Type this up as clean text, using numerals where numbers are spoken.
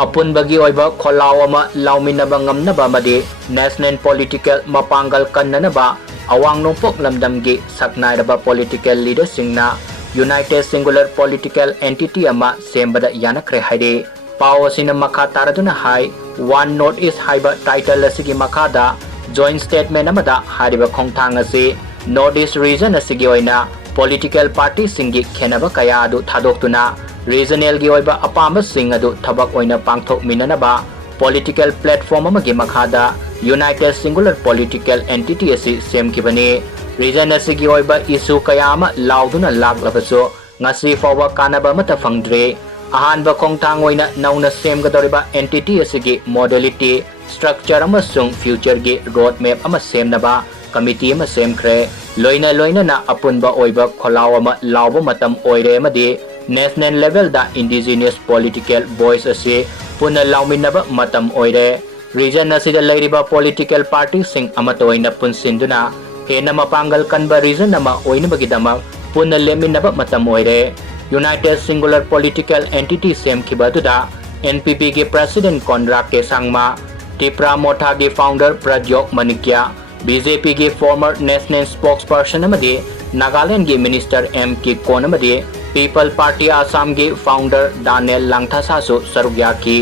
अपुनबगी ओइबा खोलाव अमा लाउमिनबा ngamnaba amadi national political mapangal kannanaba Awang Nongpok Lamdamgi saknairaba political leader singna United Singular Political Entity ama sembada yanakre haide pau asina makha taraduna hai One Northeast haiba title asigi makhada joint statement amada hariba khongthang asi Northeast region asigi oina political party singi khenaba kaya adu thadoktuna regional gi oiba apamba sing adu thabak oina pangthok minanaba political platform amagi makhada United Singular Political Entity asi semkibani region asigi oiba issue kaya ama lauduna laglabaso ngasi fawa kanaba mata fangdre ahanba khongthang oina nauna semgadoriba entity asigi modality structure amasung future gi road map ama semnaba committee ama semkhre loina na apunba oiba kholau ama lauba matam oire amadi national level da indigenous political voice ase puna lauminaba matam oire region asida leiriba political party sing amatoina punsinduna hena mapangal kanba region ama oinabagidama puna leminaba matam oire United Singular Political Entity semkhibaduda NPP ge president Conrad ke Sangma Tipra Motha ge founder Prajagi Manikya BJP ge former national spokesperson amadi Nagaland ge minister M.K. Kon amadi People Party Assam ge founder Daniel Langthasa su sarugya ki